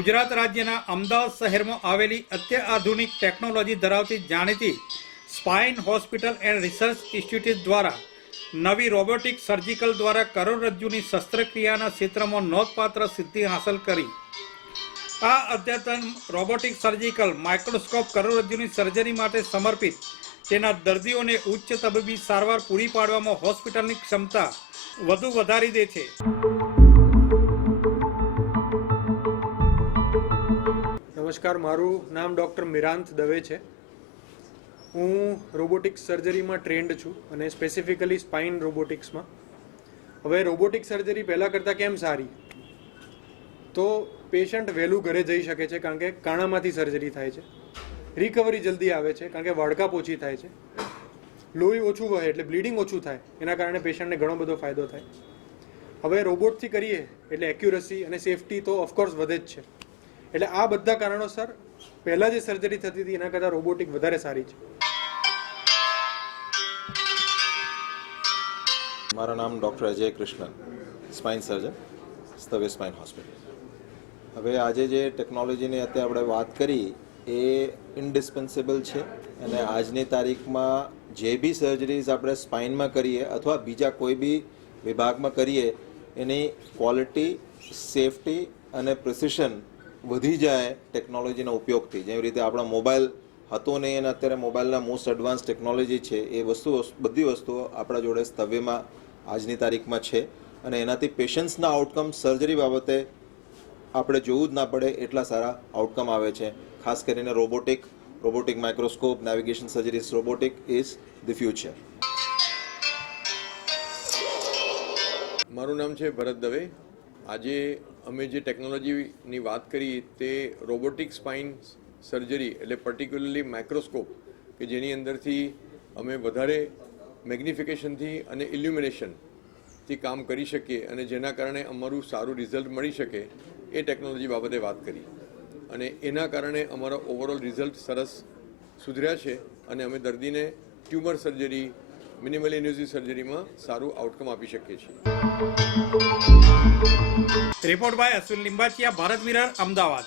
ગુજરાત રાજ્યના અમદાવાદ શહેરમાં આવેલી અત્યાધુનિક ટેકનોલોજી ધરાવતી જાણીતી spine hospital and research institute દ્વારા નવી રોબોટિક સર્જિકલ દ્વારા કરોડરજ્જુની શસ્ત્રક્રિયાના ક્ષેત્રમાં નોંધપાત્ર સિદ્ધિ હાંસલ કરી. આ અદ્યતન રોબોટિક સર્જિકલ માઇક્રોસ્કોપ કરોડરજ્જુની સર્જરી માટે સમર્પિત. તેના દર્દીઓને ઉચ્ચ તબીબી સારવાર પૂરી પાડવામાં હોસ્પિટલની ક્ષમતા વધુ વધારી દે છે. નમસ્કાર, મારું નામ ડૉક્ટર મિરાંત દવે છે. હું રોબોટિક્સ સર્જરીમાં ટ્રેન્ડ છું અને સ્પેસિફિકલી સ્પાઇન રોબોટિક્સમાં હવે રોબોટિક સર્જરી પહેલાં કરતાં કેમ સારી? તો પેશન્ટ વહેલું ઘરે જઈ શકે છે, કારણ કે કાણામાંથી સર્જરી થાય છે. રિકવરી જલ્દી આવે છે, કારણ કે વાડકાપ ઓછી થાય છે. લોહી ઓછું વહે એટલે બ્લીડિંગ ઓછું થાય, એના કારણે પેશન્ટને ઘણો બધો ફાયદો થાય. હવે રોબોટથી કરીએ એટલે એક્યુરસી અને સેફટી તો ઓફકોર્સ વધે જ છે. એટલે આ બધા કારણોસર પહેલાં જે સર્જરી થતી હતી, એના કરતાં રોબોટિક વધારે સારી છે. મારું નામ doctor Ajay Krishnan spine surgeon સ્તવે spine hospital હવે આજે જે ટેકનોલોજીની અત્યારે આપણે વાત કરી, એ ઇન્ડિસ્પેન્સેબલ છે અને આજની તારીખમાં જે બી સર્જરીઝ આપણે સ્પાઇનમાં કરીએ અથવા બીજા કોઈ બી વિભાગમાં કરીએ, એની ક્વોલિટી સેફટી અને પ્રિસિશન વધી જાય ટેકનોલોજીના ઉપયોગથી. જેવી રીતે આપણા મોબાઈલ હતો નહીં અને અત્યારે મોબાઈલના મોસ્ટ એડવાન્સ ટેકનોલોજી છે, એ વસ્તુ, બધી વસ્તુઓ આપણા જોડે સ્તવ્યમાં આજની તારીખમાં છે. અને એનાથી પેશન્ટ્સના આઉટકમ સર્જરી બાબતે આપણે જોવું જ ના પડે એટલા સારા આઉટકમ આવે છે. ખાસ કરીને robotic robotic microscope navigation surgeries robotic is the future મારું નામ છે ભરત દવે. આજે અમે જે ટેકનોલોજીની વાત કરી તે રોબોટિક સ્પાઇન સર્જરી એટલે પર્ટિક્યુલરલી માઇક્રોસ્કોપ કે જેની અંદરથી અમે વધારે મેગ્નિફિકેશનથી અને ઇલ્યુમિનેશનથી કામ કરી શકીએ અને જેના કારણે અમારું સારું રિઝલ્ટ મળી શકે એ ટેકનોલોજી બાબતે વાત કરી. અને એના કારણે અમારા ઓવરઓલ રિઝલ્ટ સરસ સુધર્યા છે અને અમે દર્દીને ટ્યુમર સર્જરી મિનિમલ ઇન્વેઝિવ સર્જરીમાં સારું આઉટકમ આપી શકીએ છીએ. Report by Ashwin Limbachiya Bharat Mirror Ahmedabad.